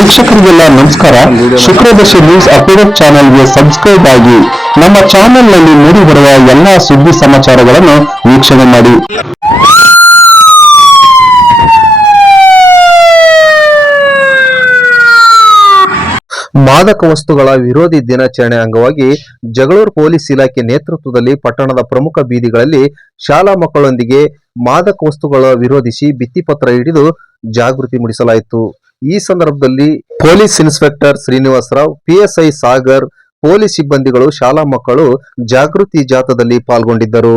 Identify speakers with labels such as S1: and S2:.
S1: ವೀಕ್ಷಕರಿಗೆಲ್ಲ ನಮಸ್ಕಾರ. Shukradarshi news update ಚಾನೆಲ್ಗೆ subscribe ಆಗಿ ನಮ್ಮ ಚಾನೆಲ್ನಲ್ಲಿ ಮೂಡಿ ಬರುವ ಎಲ್ಲಾ ಸುದ್ದಿ ಸಮಾಚಾರಗಳನ್ನು ವೀಕ್ಷಣೆ ಮಾಡಿ.
S2: ಮಾದಕ ವಸ್ತುಗಳ ವಿರೋಧಿ ದಿನಾಚರಣೆ ಅಂಗವಾಗಿ ಜಗಳೂರು ಪೊಲೀಸ್ ಇಲಾಖೆ ನೇತೃತ್ವದಲ್ಲಿ ಪಟ್ಟಣದ ಪ್ರಮುಖ ಬೀದಿಗಳಲ್ಲಿ ಶಾಲಾ ಮಕ್ಕಳೊಂದಿಗೆ ಮಾದಕ ವಸ್ತುಗಳ ವಿರೋಧಿಸಿ ಭಿತ್ತಿಪತ್ರ ಹಿಡಿದು ಜಾಗೃತಿ ಮೂಡಿಸಲಾಯಿತು. ಈ ಸಂದರ್ಭದಲ್ಲಿ police inspector Srinivasarao PSI Sagar police ಸಿಬ್ಬಂದಿಗಳು ಶಾಲಾ ಮಕ್ಕಳು ಜಾಗೃತಿ ಜಾಥಾದಲ್ಲಿ ಪಾಲ್ಗೊಂಡಿದ್ದರು.